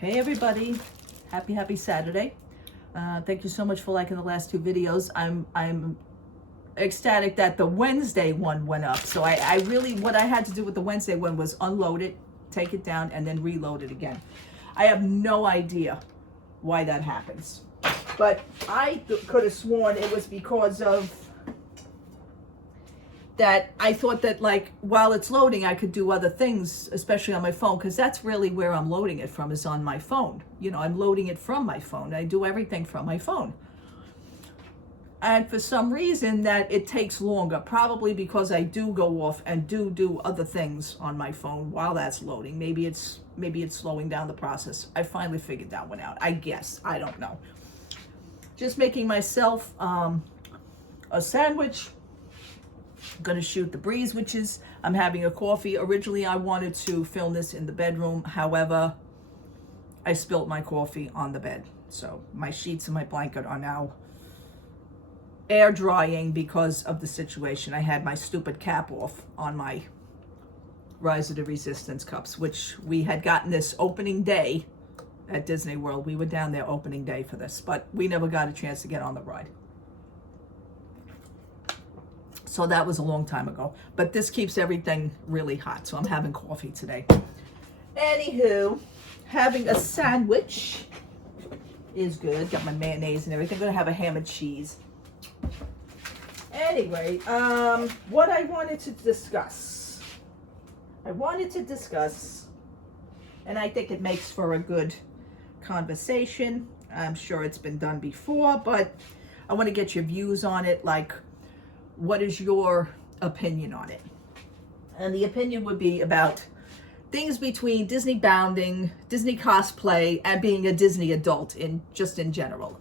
Hey everybody, happy Saturday. Thank you so much for liking the last two videos. I'm ecstatic that the Wednesday one went up. So I really, what I had to do with the Wednesday one was unload it, take it down, and then reload it again. I have no idea why that happens. But I could have sworn it was because of that I thought that, like, while it's loading, I could do other things, especially on my phone, because that's really where I'm loading it from, is on my phone. You know, I'm loading it from my phone. I do everything from my phone. And for some reason that it takes longer, probably because I do go off and do other things on my phone while that's loading. Maybe it's slowing down the process. I finally figured that one out, I guess. I don't know. Just making myself a sandwich. I'm gonna shoot the breeze, which is I'm having a coffee. Originally, I wanted to film this in the bedroom. However, I spilt my coffee on the bed. So my sheets and my blanket are now air drying because of the situation. I had my stupid cap off on my Rise of the Resistance cups, which we had gotten this opening day at Disney World. We were down there opening day for this, but we never got a chance to get on the ride. So that was a long time ago. But this keeps everything really hot. So I'm having coffee today. Anywho, having a sandwich is good. Got my mayonnaise and everything. I'm going to have a ham and cheese. Anyway, what I wanted to discuss. And I think it makes for a good conversation. I'm sure it's been done before, but I want to get your views on it. Like, what is your opinion on it? And the opinion would be about things between Disney bounding, Disney cosplay, and being a Disney adult in general.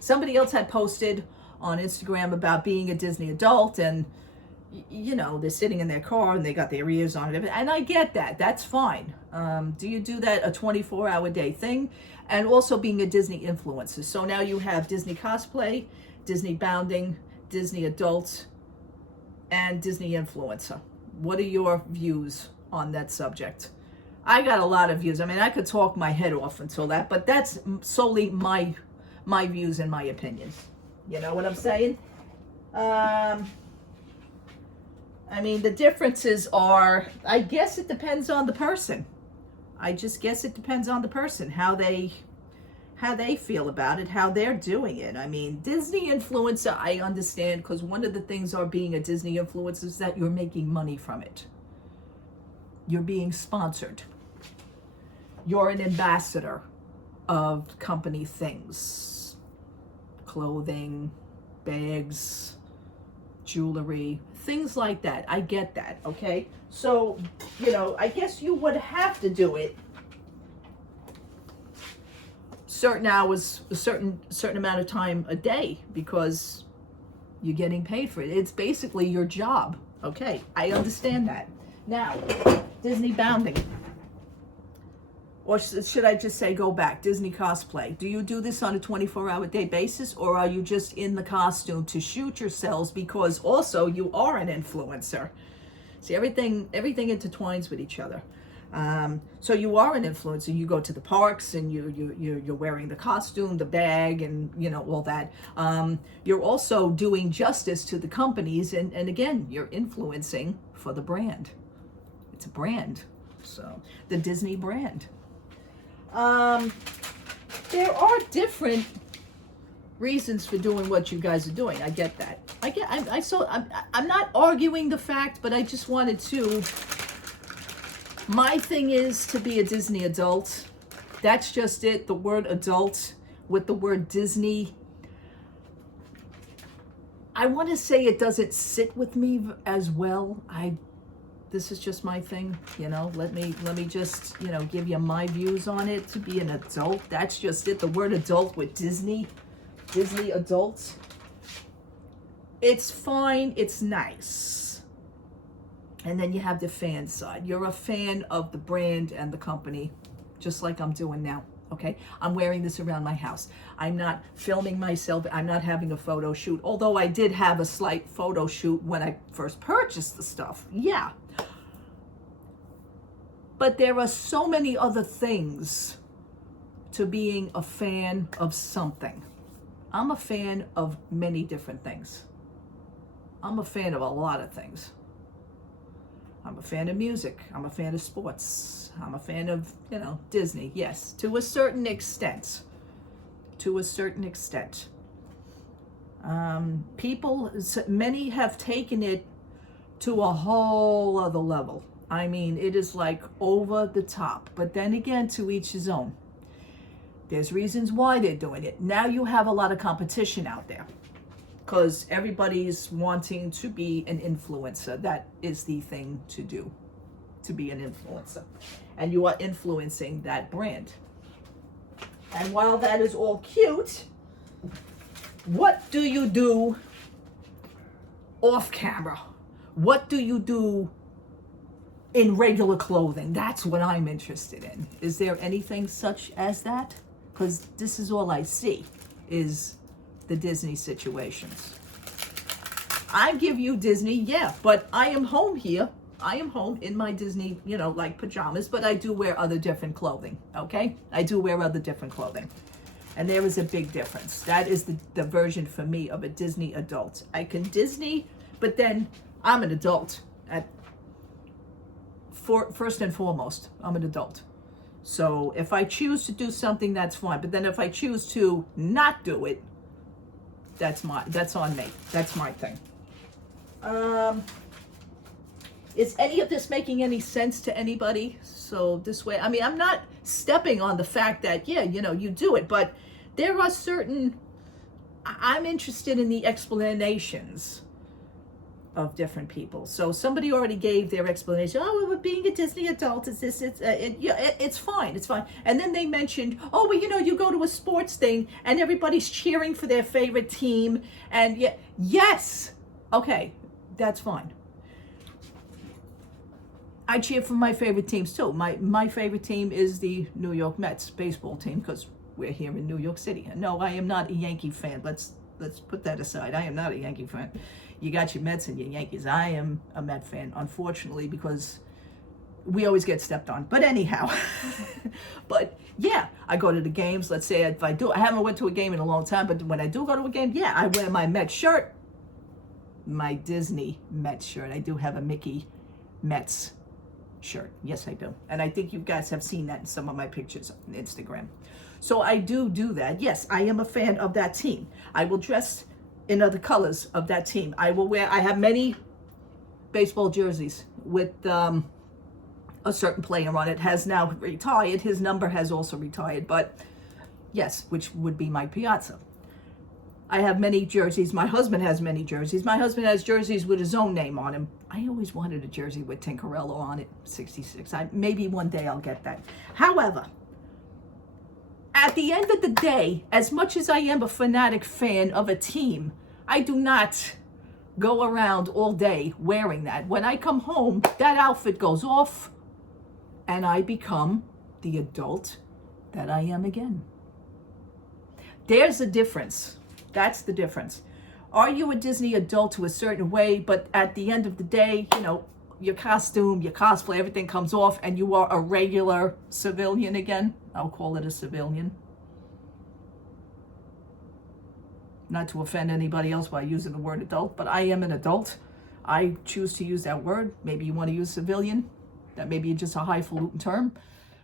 Somebody else had posted on Instagram about being a Disney adult, and you know, they're sitting in their car and they got their ears on it, and I get that. That's fine. Do you do that a 24-hour day thing? And also being a Disney influencer. So now you have Disney cosplay, Disney bounding, Disney adult, and Disney influencer. What are your views on that subject? I got a lot of views. I mean, I could talk my head off until that, but that's solely my views and my opinions. You know what I'm saying? I mean, the differences are, I guess it depends on the person. I just guess it depends on the person, how they feel about it, how they're doing it. I mean, Disney influencer, I understand, because one of the things are being a Disney influencer is that you're making money from it. You're being sponsored. You're an ambassador of company things. Clothing, bags, jewelry, things like that. I get that, okay? So, you know, I guess you would have to do it certain hours, a certain amount of time a day, because you're getting paid for it. It's basically your job. Okay, I understand that. Now, Disney bounding, or should I just say go back, Disney cosplay. Do you do this on a 24-hour day basis, or are you just in the costume to shoot yourselves because also you are an influencer? See, everything intertwines with each other. So you are an influencer. You go to the parks and you're wearing the costume, the bag, and you know, all that. You're also doing justice to the companies, and again, you're influencing for the brand. It's a brand, so the Disney brand. There are different reasons for doing what you guys are doing. I get that. I'm not arguing the fact, but I just wanted to. My thing is to be a Disney adult. That's just it. The word adult with the word Disney, I want to say it doesn't sit with me as well. This is just my thing, you know. Let me just, you know, give you my views on it. To be an adult, that's just it. The word adult with Disney adults. It's fine. It's nice. And then you have the fan side. You're a fan of the brand and the company, just like I'm doing now, okay? I'm wearing this around my house. I'm not filming myself. I'm not having a photo shoot, although I did have a slight photo shoot when I first purchased the stuff. Yeah. But there are so many other things to being a fan of something. I'm a fan of many different things. I'm a fan of a lot of things. I'm a fan of music. I'm a fan of sports. I'm a fan of, Disney. Yes, to a certain extent. To a certain extent. Many have taken it to a whole other level. I mean, it is like over the top. But then again, to each his own. There's reasons why they're doing it. Now you have a lot of competition out there because everybody's wanting to be an influencer. That is the thing to do, to be an influencer. And you are influencing that brand. And while that is all cute, what do you do off camera? What do you do in regular clothing? That's what I'm interested in. Is there anything such as that? Because this is all I see is the Disney situations. I give you Disney, yeah, but I am home here. I am home in my Disney, like pajamas, but I do wear other different clothing, okay? I do wear other different clothing. And there is a big difference. That is the version for me of a Disney adult. I can Disney, but then I'm an adult. First and foremost, I'm an adult. So if I choose to do something, that's fine. But then if I choose to not do it, that's on me. That's my thing. Is any of this making any sense to anybody? So this way, I mean, I'm not stepping on the fact that, you do it, but there are I'm interested in the explanations of different people. So somebody already gave their explanation. Oh, well, being a Disney adult is this, it's fine, it's fine. And then they mentioned, oh, well, you go to a sports thing and everybody's cheering for their favorite team. And yes, okay, that's fine. I cheer for my favorite teams too. My favorite team is the New York Mets baseball team because we're here in New York City. No, I am not a Yankee fan. Let's put that aside. I am not a Yankee fan. You got your Mets and your Yankees. I am a Met fan, unfortunately, because we always get stepped on. But anyhow, but yeah, I go to the games. Let's say if I haven't went to a game in a long time, but when I do go to a game, yeah, I wear my Mets shirt, my Disney Mets shirt. I do have a Mickey Mets shirt. Yes, I do. And I think you guys have seen that in some of my pictures on Instagram. So I do that. Yes, I am a fan of that team. I will dress in other colors of that team. I have many baseball jerseys with a certain player on it. Has now retired. His number has also retired, but yes, which would be Mike Piazza. I have many jerseys. My husband has many jerseys. My husband has jerseys with his own name on him. I always wanted a jersey with Tinkerello on it, 66. Maybe one day I'll get that. However, at the end of the day, as much as I am a fanatic fan of a team, I do not go around all day wearing that. When I come home, that outfit goes off and I become the adult that I am again. There's a difference. That's the difference. Are you a Disney adult to a certain way, but at the end of the day, your costume, your cosplay, everything comes off and you are a regular civilian again? I'll call it a civilian. Not to offend anybody else by using the word adult, but I am an adult. I choose to use that word. Maybe you want to use civilian. That may be just a highfalutin term.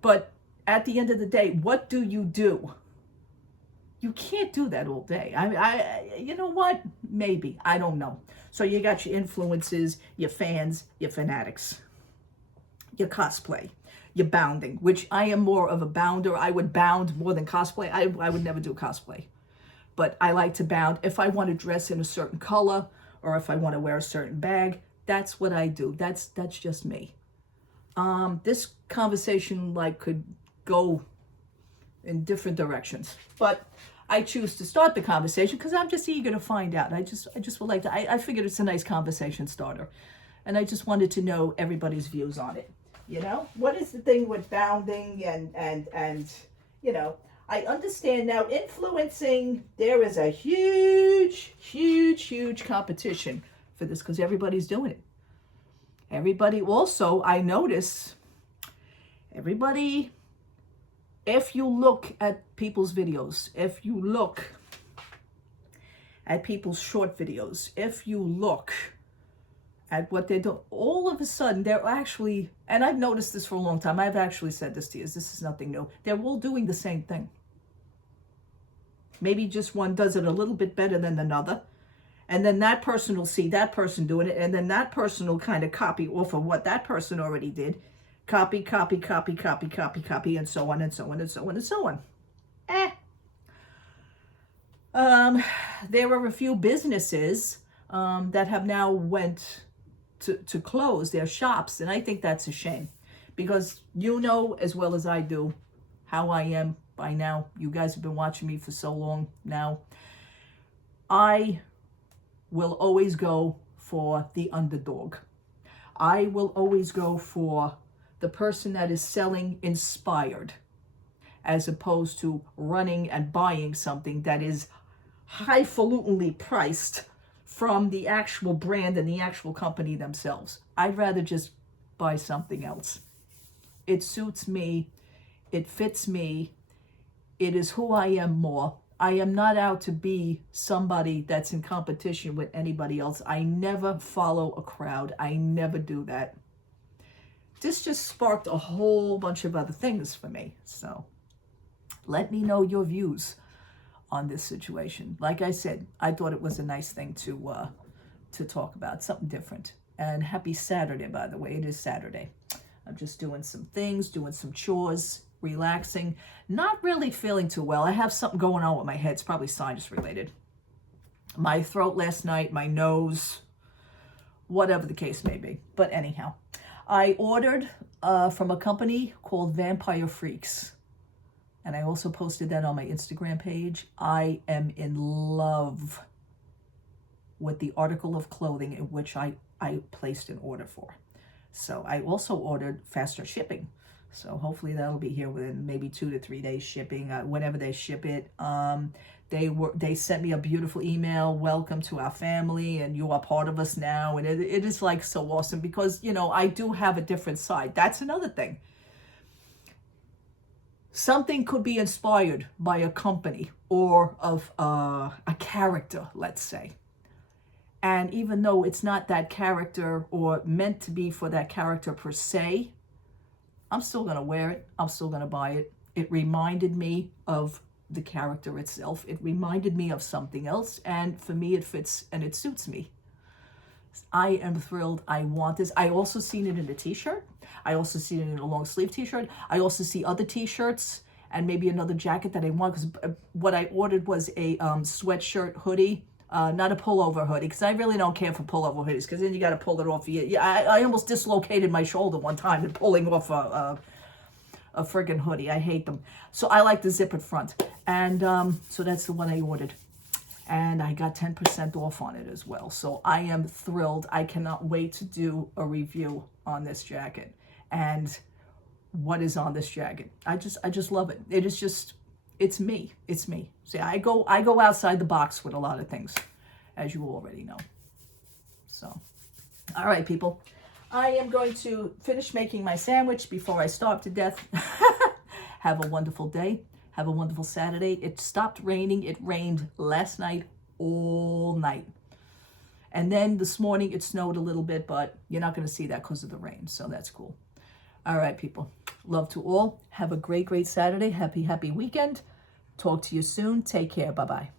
But at the end of the day, what do? You can't do that all day. You know what? Maybe. I don't know. So you got your influences, your fans, your fanatics, your cosplay, your bounding, which I am more of a bounder. I would bound more than cosplay. I would never do cosplay. But I like to bound. If I want to dress in a certain color or if I want to wear a certain bag, that's what I do. That's just me. This conversation could go in different directions, but I choose to start the conversation because I'm just eager to find out. I just would like to. I figured it's a nice conversation starter, and I just wanted to know everybody's views on it. What is the thing with bounding and I understand now influencing. There is a huge competition for this because everybody's doing it. Everybody also, I notice, everybody If you look at people's videos, if you look at people's short videos, if you look at what they do, all of a sudden they're actually, and I've noticed this for a long time, I've actually said this to you, this is nothing new, they're all doing the same thing. Maybe just one does it a little bit better than another, and then that person will see that person doing it, and then that person will kind of copy off of what that person already did. Copy, copy, copy, copy, copy, copy, and so on, and so on, and so on, and so on. There are a few businesses that have now went to close their shops, and I think that's a shame, because you know as well as I do how I am by now. You guys have been watching me for so long now. I will always go for the underdog. I will always go for the person that is selling inspired, as opposed to running and buying something that is highfalutinly priced from the actual brand and the actual company themselves. I'd rather just buy something else. It suits me. It fits me. It is who I am more. I am not out to be somebody that's in competition with anybody else. I never follow a crowd. I never do that. This just sparked a whole bunch of other things for me. So let me know your views on this situation. Like I said, I thought it was a nice thing to talk about, something different. And happy Saturday, by the way. It is Saturday. I'm just doing some things, doing some chores, relaxing, not really feeling too well. I have something going on with my head. It's probably sinus related. My throat last night, my nose, whatever the case may be. But anyhow, I ordered from a company called Vampire Freaks. And I also posted that on my Instagram page. I am in love with the article of clothing in which I placed an order for. So I also ordered faster shipping. So hopefully that'll be here within maybe 2 to 3 days shipping, whenever they ship it. They sent me a beautiful email, welcome to our family, and you are part of us now. And it is like so awesome because, you know, I do have a different side. That's another thing. Something could be inspired by a company or of a character, let's say. And even though it's not that character or meant to be for that character per se, I'm still going to wear it. I'm still going to buy it. It reminded me of the character itself. It reminded me of something else. And for me, it fits and it suits me. I am thrilled. I want this. I also seen it in a t-shirt. I also seen it in a long sleeve t-shirt. I also see other t-shirts and maybe another jacket that I want, because what I ordered was a sweatshirt hoodie, not a pullover hoodie, because I really don't care for pullover hoodies, because then you got to pull it off. I almost dislocated my shoulder one time in pulling off a friggin' hoodie. I hate them. So I like the zippered front. And so that's the one I ordered. And I got 10% off on it as well. So I am thrilled. I cannot wait to do a review on this jacket and what is on this jacket. I just love it. It is just, it's me. It's me. See, I go outside the box with a lot of things, as you already know. So, all right, people. I am going to finish making my sandwich before I starve to death. Have a wonderful day. Have a wonderful Saturday. It stopped raining. It rained last night all night. And then this morning it snowed a little bit, but you're not going to see that because of the rain. So that's cool. All right, people. Love to all. Have a great, great Saturday. Happy, happy weekend. Talk to you soon. Take care. Bye-bye.